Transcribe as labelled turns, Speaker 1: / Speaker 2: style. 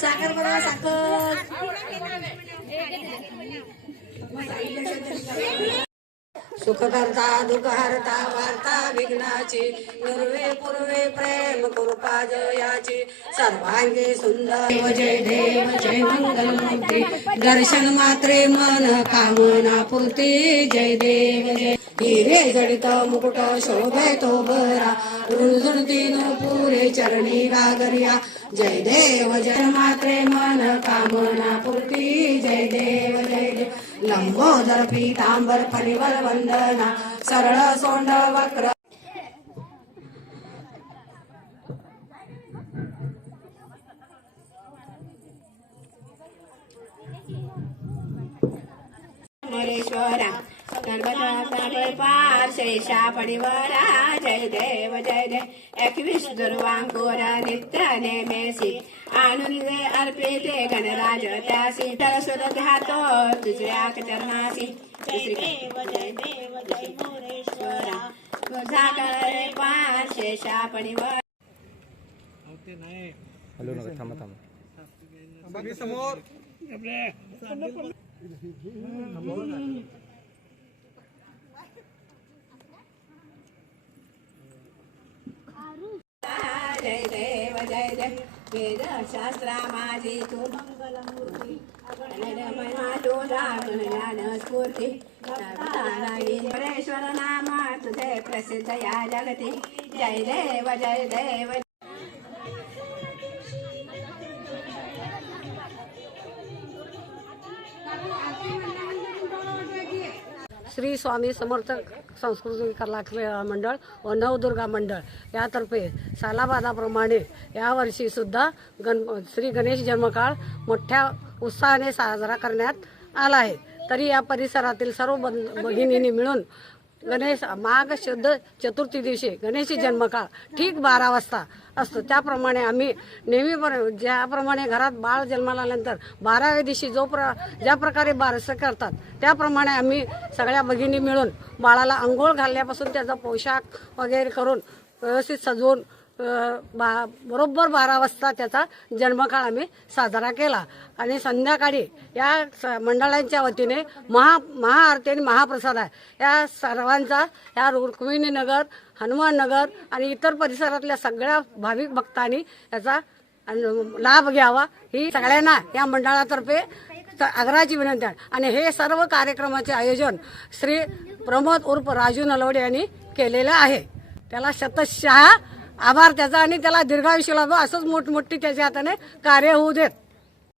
Speaker 1: साखर बरोबर साखर. सुख करता दुःख हरता वार्ता विघ्नाची पूर्वे पूर्वे कृपा जयाची सर्वांगी सुंदर. जय देव जय मंगल मूर्ती दर्शन मात्रे मन कामना पूर्ती. जय देव जय. हिरे जडित मुकुट शोभे तो बरा रुणझुणती न पुरे चरणी गागरिया जय देव जय मात्रे मन कामना पूर्ती. जय देव जय देव. लंबोदर पीतांबर परिवल वंदना. सरळ सोंड वक्र
Speaker 2: मरेश्वरा पार शेषा पडिवरा जय देव जय देव। एकवीस दुर्वांकुरा नित्य नेमेसी आनंदे अर्पिते गणराज त्यासी तरसुर घातो तुझ्या चरणासी। देव जय देव जय मोरेश्वरा। तुझा करे पार शेषा पडिवरा
Speaker 3: हॅलो नका थांबा थांबा.
Speaker 2: जय देव जय जय वेद शास्त्रा माझी तू मंगलमूर्ती स्फूर्ती परेश्वर नामा तुझे प्रसिद्ध या जगती जय देव जय देव
Speaker 1: श्री स्वामी समर्थ संस्कृती कला क्रीडा मंडळ व नवदुर्गा मंडळ यातर्फे सालाबादाप्रमाणे यावर्षीसुद्धा गण श्री गणेश जन्मकाळ मोठ्या उत्साहाने साजरा करण्यात आला आहे. तरी या परिसरातील सर्व बंध- भगिनींनी मिळून गणेश माघ शुद्ध चतुर्थी दिवशी गणेश जन्मकाळ ठीक बारा वाजता असतो. त्याप्रमाणे आम्ही नेहमी ज्याप्रमाणे घरात बाळ जन्माला आल्यानंतर बाराव्या दिवशी जो प्र ज्या प्रकारे बारसं करतात त्याप्रमाणे आम्ही सगळ्या भगिनी मिळून बाळाला आंघोळ घालण्यापासून त्याचा पोशाख वगैरे करून व्यवस्थित सजवून बा बरोबर बारा वाजता त्याचा जन्मकाळ आम्ही साजरा केला. आणि संध्याकाळी या स- मंडळांच्या वतीने महा महाआरती आणि महाप्रसाद आहे. या सर्वांचा या रुक्मिणीनगर हनुमाननगर आणि इतर परिसरातल्या सगळ्या भाविक भक्तांनी याचा लाभ घ्यावा. ही सगळ्यांना या मंडळातर्फे आग्रहाची विनंती आहे. आणि हे सर्व कार्यक्रमाचे आयोजन श्री प्रमोद उर्फ राजू नलवडे यांनी केलेलं आहे. त्याला शतशः आभार त्याचा आणि त्याला दीर्घायुष्य लाभो. असंच मोठमोठी त्याच्या हाताने कार्य होऊ देत.